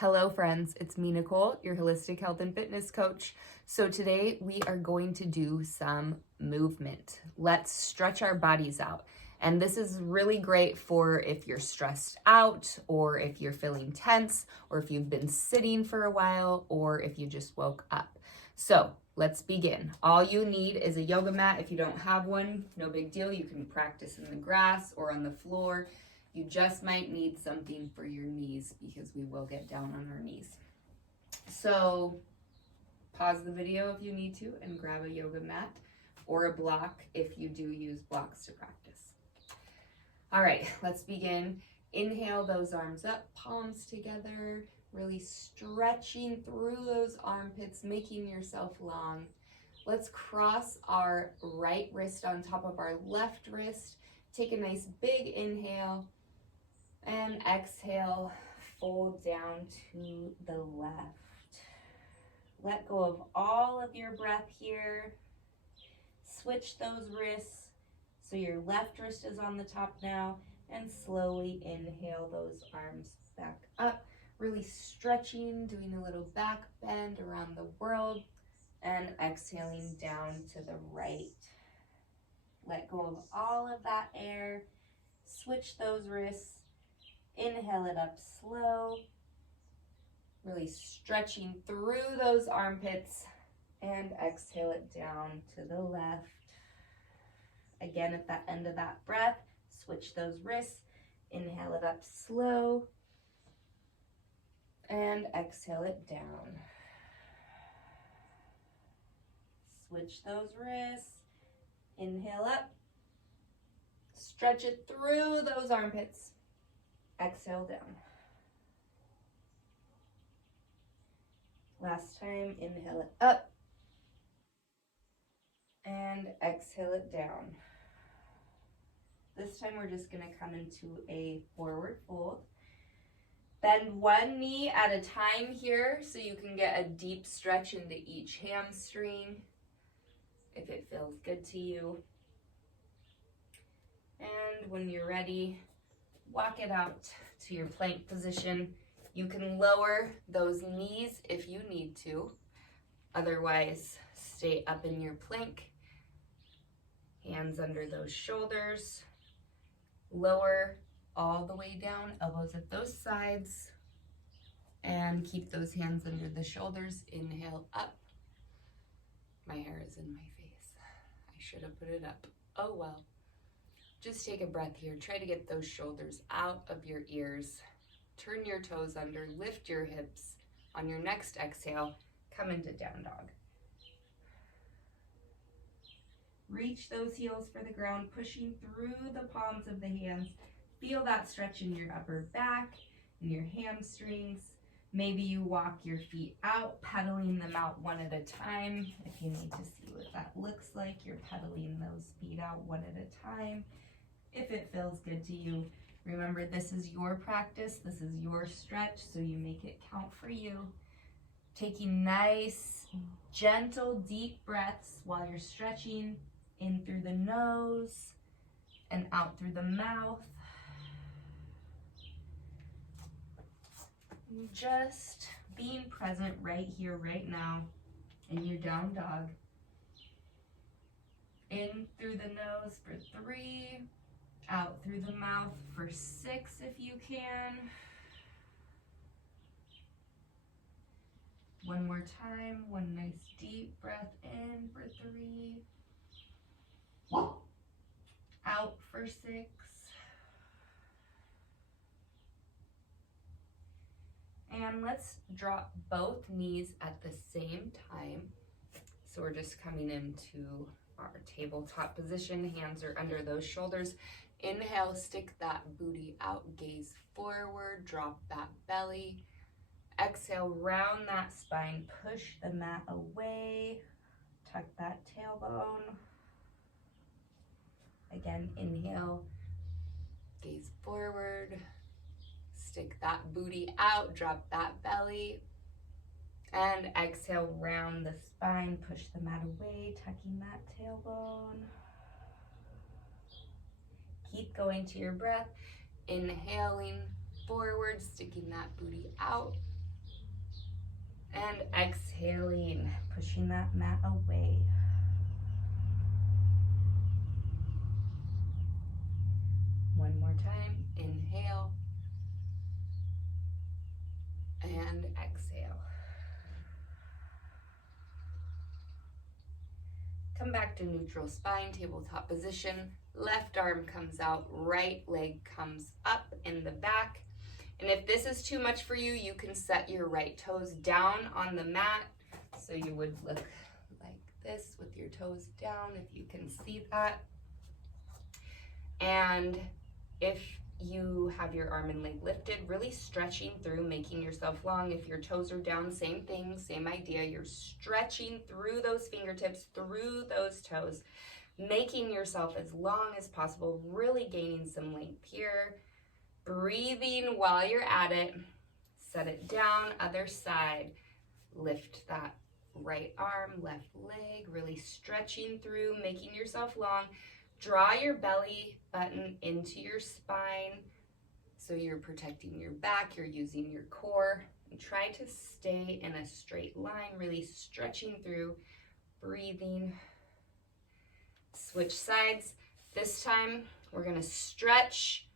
Hello friends, it's me Nicole, your holistic health and fitness coach. So today we are going to do some movement. Let's stretch our bodies out. And this is really great for if you're stressed out, or if you're feeling tense, or if you've been sitting for a while, or if you just woke up. So let's begin. All you need is a yoga mat. If you don't have one, no big deal. You can practice in the grass or on the floor. You just might need something for your knees because we will get down on our knees. So pause the video if you need to and grab a yoga mat or a block if you do use blocks to practice. All right, let's begin. Inhale those arms up, palms together, really stretching through those armpits, making yourself long. Let's cross our right wrist on top of our left wrist. Take a nice big inhale. And exhale, fold down to the left. Let go of all of your breath here. Switch those wrists so your left wrist is on the top now, and slowly inhale those arms back up. Really stretching, doing a little back bend around the world, and exhaling down to the right. Let go of all of that air. Switch those wrists. Inhale it up slow, really stretching through those armpits, and exhale it down to the left. Again, at the end of that breath, switch those wrists, inhale it up slow, and exhale it down. Switch those wrists, inhale up, stretch it through those armpits. Exhale down. Last time, inhale it up and exhale it down. This time we're just going to come into a forward fold. Bend one knee at a time here so you can get a deep stretch into each hamstring if it feels good to you. And when you're ready, walk it out to your plank position. You can lower those knees if you need to. Otherwise, stay up in your plank. Hands under those shoulders. Lower all the way down, elbows at those sides. And keep those hands under the shoulders. Inhale up. My hair is in my face. I should have put it up. Oh well. Just take a breath here. Try to get those shoulders out of your ears. Turn your toes under, lift your hips. On your next exhale, come into down dog. Reach those heels for the ground, pushing through the palms of the hands. Feel that stretch in your upper back, in your hamstrings. Maybe you walk your feet out, pedaling them out one at a time. If you need to see what that looks like, you're pedaling those feet out one at a time. If it feels good to you, remember this is your practice, this is your stretch, so you make it count for you. Taking nice, gentle, deep breaths while you're stretching, in through the nose and out through the mouth. Just being present right here, right now, in your down dog. In through the nose for 3. Out through the mouth for 6 if you can. One more time. One nice deep breath in for 3. Out for 6. And let's drop both knees at the same time. So we're just coming into our tabletop position. Hands are under those shoulders. Inhale, stick that booty out, gaze forward, drop that belly. Exhale, round that spine, push the mat away, tuck that tailbone. Again, inhale, gaze forward, stick that booty out, drop that belly. And exhale, round the spine, push the mat away, tucking that tailbone. Keep going to your breath, inhaling forward, sticking that booty out. And exhaling, pushing that mat away. One more time, inhale and exhale. Come back to neutral spine, tabletop position. Left arm comes out, right leg comes up in the back. And if this is too much for you, you can set your right toes down on the mat. So you would look like this with your toes down, if you can see that. And if you have your arm and leg lifted, really stretching through, making yourself long. If your toes are down, same thing, same idea. You're stretching through those fingertips, through those toes, making yourself as long as possible, really gaining some length here. Breathing while you're at it. Set it down, other side. Lift that right arm, left leg, really stretching through, making yourself long. Draw your belly button into your spine so you're protecting your back, you're using your core. And try to stay in a straight line, really stretching through, breathing. Switch sides. This time we're going to stretch,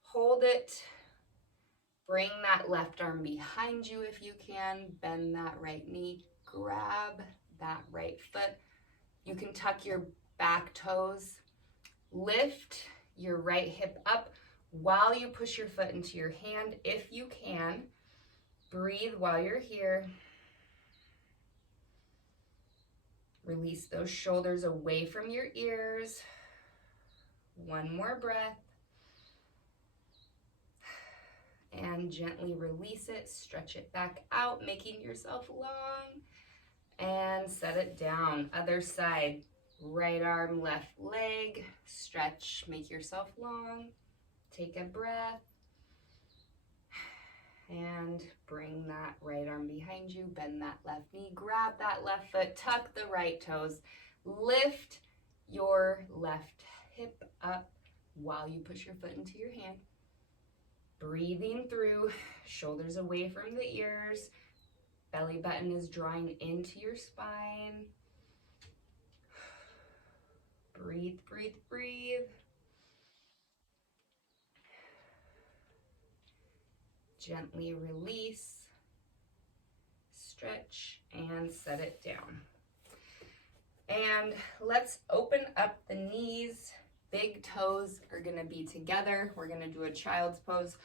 hold it, bring that left arm behind you if you can, bend that right knee, grab that right foot. You can tuck your back toes, lift your right hip up while you push your foot into your hand if you can. Breathe while you're here. Release those shoulders away from your ears. One more breath. And gently release it, stretch it back out, making yourself long. And set it down. Other side. Right arm, left leg, stretch, make yourself long, take a breath, and bring that right arm behind you, bend that left knee, grab that left foot, tuck the right toes, lift your left hip up while you push your foot into your hand. Breathing through, shoulders away from the ears, belly button is drawing into your spine. Breathe, breathe, breathe. Gently release, stretch, and set it down. And let's open up the knees. Big toes are going to be together. We're going to do a child's pose.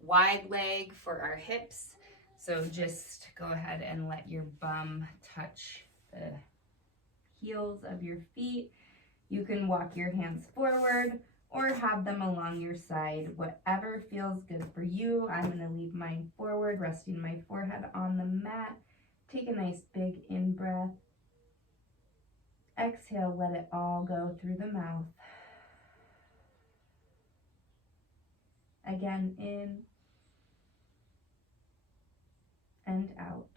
Wide leg for our hips. So just go ahead and let your bum touch the heels of your feet. You can walk your hands forward or have them along your side, whatever feels good for you. I'm going to leave mine forward, resting my forehead on the mat. Take a nice big in-breath. Exhale, let it all go through the mouth. Again, in and out.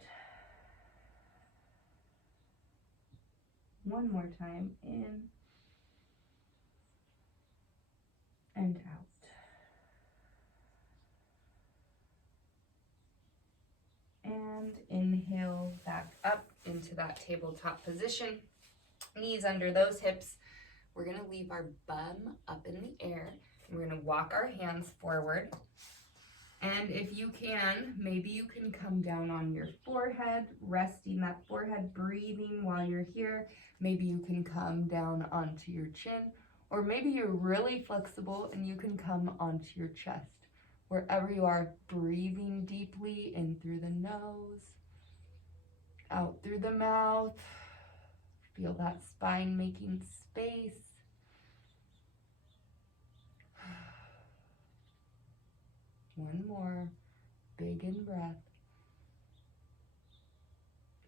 One more time, in and out. And inhale back up into that tabletop position. Knees under those hips. We're going to leave our bum up in the air. We're going to walk our hands forward. And if you can, maybe you can come down on your forehead, resting that forehead, breathing while you're here. Maybe you can come down onto your chin, or maybe you're really flexible and you can come onto your chest. Wherever you are, breathing deeply in through the nose, out through the mouth. Feel that spine making space. One more big in breath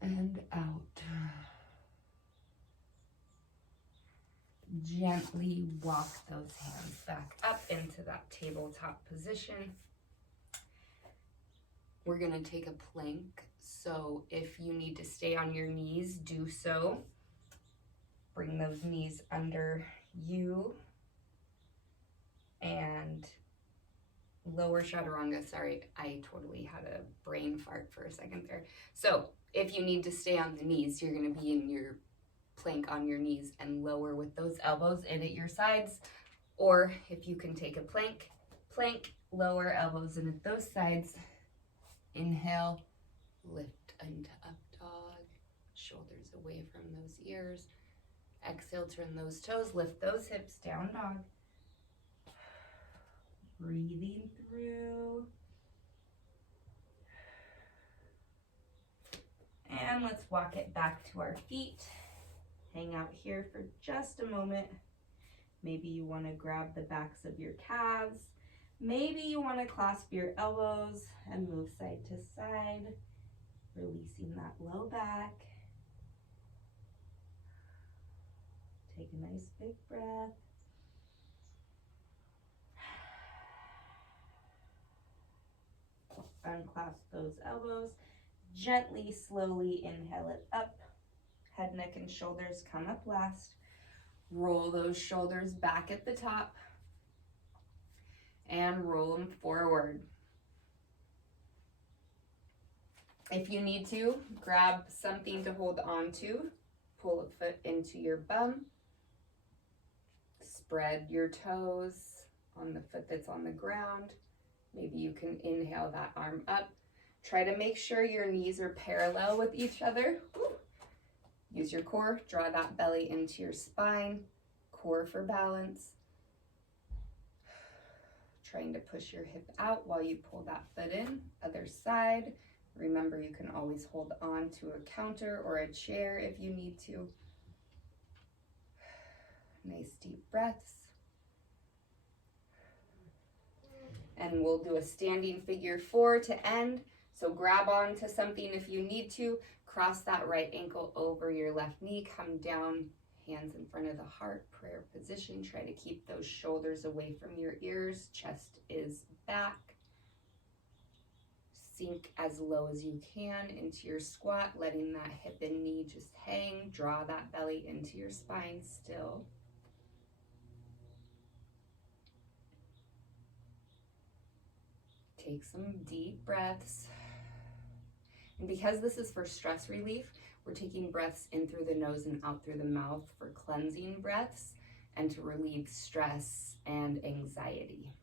and out. Gently walk those hands back up into that tabletop position. We're going to take a plank. So if you need to stay on your knees, do so. Bring those knees under you and lower chaturanga. Sorry, I totally had a brain fart for a second there. So if you need to stay on the knees, you're going to be in your plank on your knees and lower with those elbows in at your sides. Or if you can take a plank, lower elbows in at those sides. Inhale, lift into up dog, shoulders away from those ears. Exhale, turn those toes, lift those hips, down dog. Breathing through. And let's walk it back to our feet. Hang out here for just a moment. Maybe you want to grab the backs of your calves. Maybe you want to clasp your elbows and move side to side, releasing that low back. Take a nice big breath. Unclasp those elbows. Gently, slowly inhale it up. Head, neck, and shoulders come up last. Roll those shoulders back at the top and roll them forward. If you need to, grab something to hold on to. Pull a foot into your bum. Spread your toes on the foot that's on the ground. Maybe you can inhale that arm up. Try to make sure your knees are parallel with each other. Use your core, draw that belly into your spine, core for balance. Trying to push your hip out while you pull that foot in. Other side. Remember, you can always hold on to a counter or a chair if you need to. Nice deep breaths. And we'll do a standing figure 4 to end. So grab onto something if you need to. Cross that right ankle over your left knee. Come down, hands in front of the heart, prayer position. Try to keep those shoulders away from your ears. Chest is back. Sink as low as you can into your squat, letting that hip and knee just hang. Draw that belly into your spine still. Take some deep breaths. And because this is for stress relief, we're taking breaths in through the nose and out through the mouth for cleansing breaths and to relieve stress and anxiety.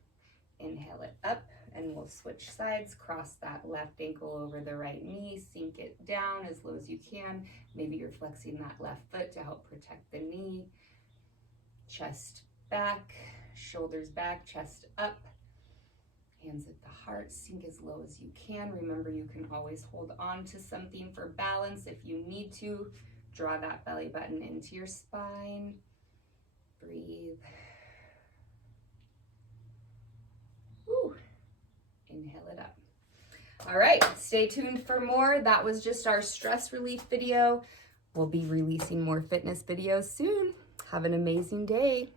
Inhale it up and we'll switch sides. Cross that left ankle over the right knee. Sink it down as low as you can. Maybe you're flexing that left foot to help protect the knee. Chest back, shoulders back, chest up. Hands at the heart, sink as low as you can. Remember, you can always hold on to something for balance if you need to. Draw that belly button into your spine. Breathe. Woo. Inhale it up. All right, stay tuned for more. That was just our stress relief video. We'll be releasing more fitness videos soon. Have an amazing day.